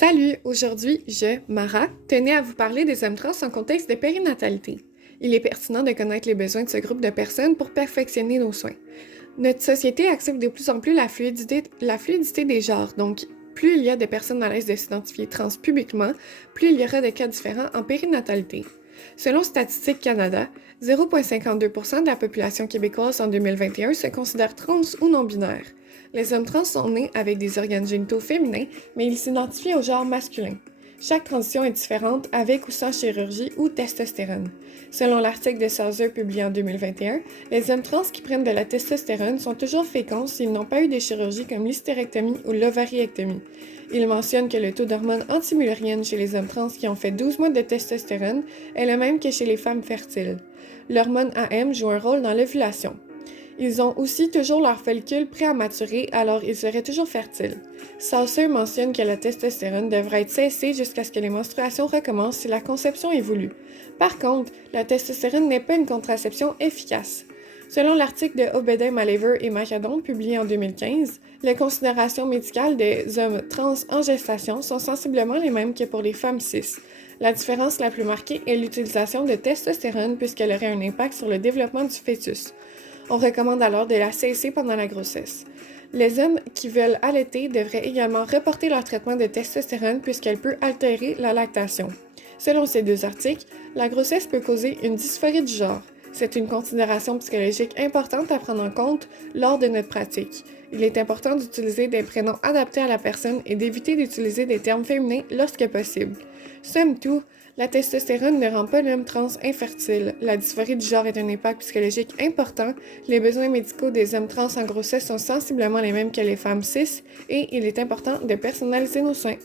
Salut! Aujourd'hui, Mara, tenais à vous parler des hommes trans en contexte de périnatalité. Il est pertinent de connaître les besoins de ce groupe de personnes pour perfectionner nos soins. Notre société accepte de plus en plus la fluidité des genres, donc plus il y a de personnes à l'aise de s'identifier trans publiquement, plus il y aura de cas différents en périnatalité. Selon Statistique Canada, 0,52% de la population québécoise en 2021 se considère trans ou non-binaire. Les hommes trans sont nés avec des organes génitaux féminins, mais ils s'identifient au genre masculin. Chaque transition est différente avec ou sans chirurgie ou testostérone. Selon l'article de Sauser publié en 2021, les hommes trans qui prennent de la testostérone sont toujours féconds s'ils n'ont pas eu des chirurgies comme l'hystérectomie ou l'ovariectomie. Il mentionne que le taux d'hormones antimullériennes chez les hommes trans qui ont fait 12 mois de testostérone est le même que chez les femmes fertiles. L'hormone AM joue un rôle dans l'ovulation. Ils ont aussi toujours leurs follicules prêts à maturer, alors ils seraient toujours fertiles. Saucer mentionne que la testostérone devrait être cessée jusqu'à ce que les menstruations recommencent si la conception est voulue. Par contre, la testostérone n'est pas une contraception efficace. Selon l'article de Obedin-Malever et Macadon publié en 2015, les considérations médicales des hommes trans en gestation sont sensiblement les mêmes que pour les femmes cis. La différence la plus marquée est l'utilisation de testostérone puisqu'elle aurait un impact sur le développement du fœtus. On recommande alors de la cesser pendant la grossesse. Les hommes qui veulent allaiter devraient également reporter leur traitement de testostérone puisqu'elle peut altérer la lactation. Selon ces deux articles, la grossesse peut causer une dysphorie du genre. C'est une considération psychologique importante à prendre en compte lors de notre pratique. Il est important d'utiliser des prénoms adaptés à la personne et d'éviter d'utiliser des termes féminins lorsque possible. Somme toute, la testostérone ne rend pas l'homme trans infertile. La dysphorie du genre est un impact psychologique important. Les besoins médicaux des hommes trans en grossesse sont sensiblement les mêmes que les femmes cis et il est important de personnaliser nos soins.